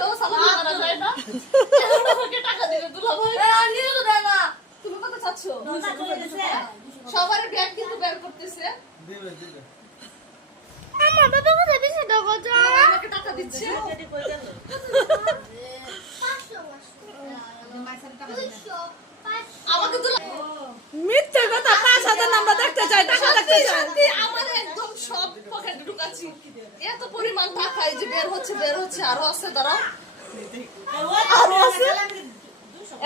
পাঁচশো সালামি করা যায় না। আমাকে টাকা দিবে দুলা ভাই নিয়ে তো দেয় না। তুমি কত চাচ্ছ? সবার ব্যাগ কিন্তু বের করতেছে। দিবে দিবে। আমার বাবা কোথায় বেশি টাকা চায় আমাকে টাকা দিচ্ছে। আমাকে দুলা মিথ্যে কথা পাঁচ হাজার আমরা দেখতে চাই টাকা দেখতে চাই। সত্যি আমার একদম সব পকেটে ঢুকাচ্ছি। এত পরিমাণ টাকা এই যে বের হচ্ছে বের হচ্ছে আরও আছে দাঁড়াও। আরও আছে?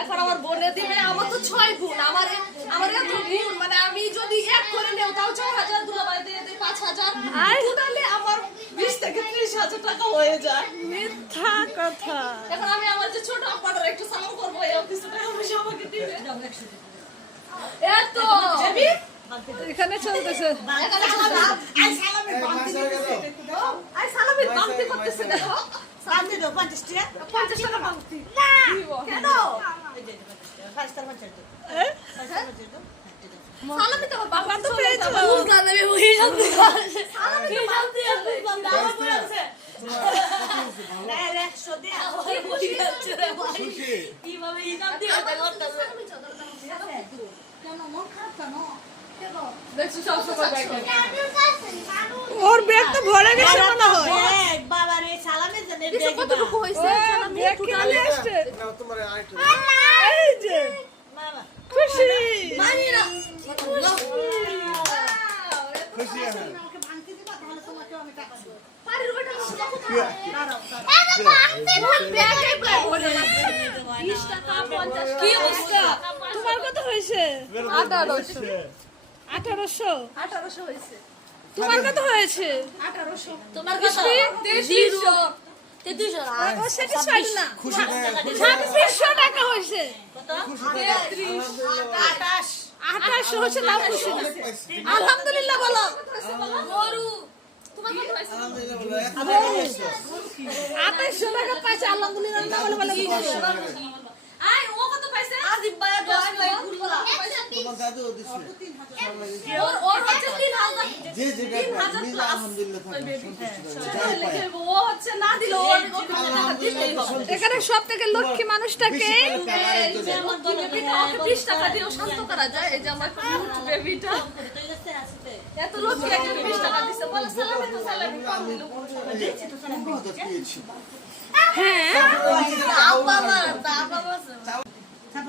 এখন আমার বোনে দিবে আমার তো ছয় গুণ আমার আমার এত গুণ মানে আমি যদি এক করে নেও তাও ছয় হাজার দুলাবাই দিয়ে দিই পাঁচ হাজার। টোটালি আমার বিশ থেকে ত্রিশ হাজার টাকা হয়ে যায়। মিথ্যা কথা। এখন আমি আমার যে ছোট আপাটার একটু সালাম করব এই কিছু টাকা পয়সা আমাকে দিবে। এত! এখানে চলতেছে। এখানে সালাম এই মাছের গেল আই সালামের বামতি করতেছে দেখো পঞ্চাশ টাকা বামতি কেন এ? সালামি তো বাবা তো পেয়েছ। বুঝলাম আমি ওই জানতে সালামি তো বামতি বুঝলাম না আমার মনে আছে কি খুশি হচ্ছে রে ভাই খুশি কীভাবে হিসাব দিয়ে কথা করতেছে দেখছ সব সময় ব্যাগে ওর ব্যাগ তো ভরে গেছে মনে হয় কিছু কতটুকু হয়েছে ও, ব্যাগ কিনে নিয়ে আসছে না তোমার আরেকটু এই যে খুশি মানি না খুশি এখন পারির বেটা ব্যাগে বিশ টাকা কি অবস্থা তোমার কত হয়েছে আঠারোশো আঠারোশো। আঠারোশো হয়েছে। তোমার কত হয়েছে? আঠারোশো। তোমার কত? আলহামদুলিল্লাহ বলো গরু তোমার কত? হয়েছে আলহামদুলিল্লাহ বলো। একশো আঠাশশো টাকা পাইছে আলহামদুলিল্লাহ বলে বলে আই ও কত পাইছে? আজিব ভাই দশ লাখ। গুলা তোমার দাদু দিচ্ছে ওর ওর হচ্ছে তিন হাজার যে যে তিন ব্যাপার হাজার নিজে আলহামদুলিল্লাহ থাকবে সন্তুষ্ট থাকবে যাই পায় ও হচ্ছে না দিলে ওর ওকে টাকা দিতেই হবে এখানে সব থেকে লক্ষ্মী মানুষটাকে বেশি করে টাকা এই যে একজনের। লক্ষ্মী বেবিটা, ওকে 20 টাকা দিয়েও শান্ত করা যায়। এই যে আমার cute বেবিটা। এত লক্ষ্মী একজন 20 টাকা দিছে। বলে, সালামি তো সালামি, কম দিলো। পনেরো হাজার হ্যাঁ বাবা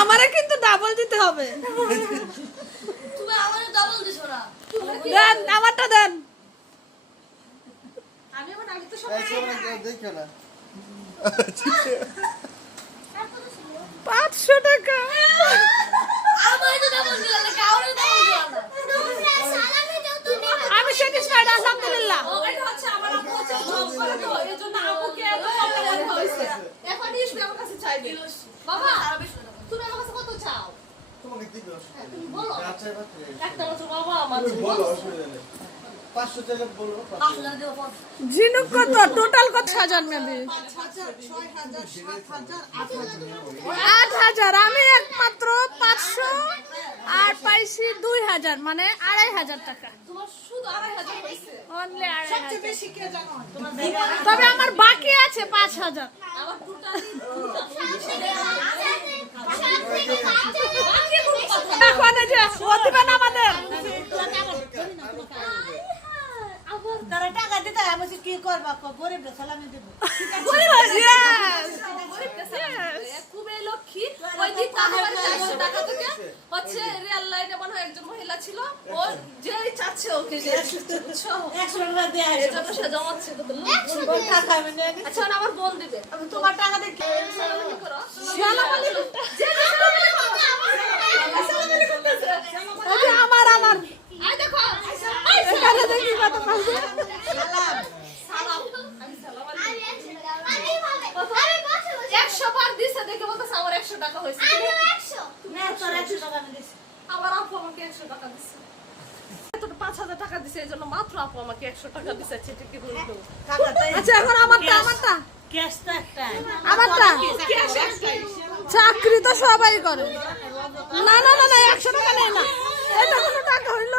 আমারে কিন্তু ডাবল দিতে হবে। তুমি আমারে ডাবল দিছো না। দেন আমারটা দেন। আমি আমার আগে তো সবাই দেখো না। পাঁচশো টাকা আমার তো ডাবল দিলা না কাউরে ডাবল দিলা না আমি স্যাটিসফাইড আলহামদুলিল্লাহ ও এটা হচ্ছে আমার আপু হচ্ছে জব করে তো এই জন্য আপুকে এত কম টাকা হয়েছে এখন ইসমি আমার কাছে চাইবে বাবা তুমি আমার কাছে কত চাও? তোমাকে দিবে হ্যাঁ, তুমি বলো। বাবা আমার বলো ঝিনুক কত? টোটাল কত হাজার মেবি আট হাজার। আমি একমাত্র পাঁচশো আর পাইছি দুই হাজার মানে আড়াই হাজার টাকা। তোমার শুধু আড়াই হাজার হয়েছে। অনলি আড়াই হাজার। তবে আমার বাকি আছে পাঁচ হাজার। এখন যে আমাদের তারা টাকা দিতে হয়, আমি বলছি, কি করবা গরিবরা সালামি দেবো। Yes! খুবই লক্ষ্মী। ওই যে টাকা থেকে হচ্ছে লাইনে মনে হয় একজন মহিলা ছিল। ও যেই চাচ্ছে ওকে যে একশো টাকা। দিয়ে। সে জমাচ্ছে টাকা। আচ্ছা আমার বোন দিবে। তোমার টাকা দিয়ে কি- সালামি করো। যে যে সালামি যে আমার দেখো। এখানে দেখি কত সালাম। সালাম আমি সালাম আলাইকুম। টাকা হয়েছে। না তোর একশো টাকা আমি দিছি। আবার আপু আমাকে একশো টাকা এতটা পাঁচ হাজার টাকা দিছে এই জন্য মাত্র আপু আমাকে একশো টাকা করে দেবো আচ্ছা এখন আমারটা আমারটা। ক্যাশ তো একটাই আমারটা? চাকরি তো সবাই করে। না না না না একশো টাকা নেই না। এটা কোনো টাকা হইল?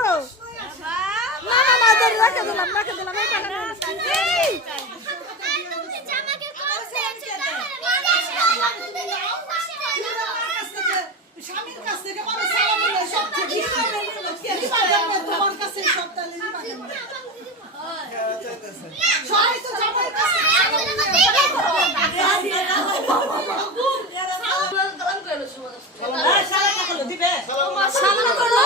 না না না রেখে দিলাম রেখে দিলাম দিবে সালাম করো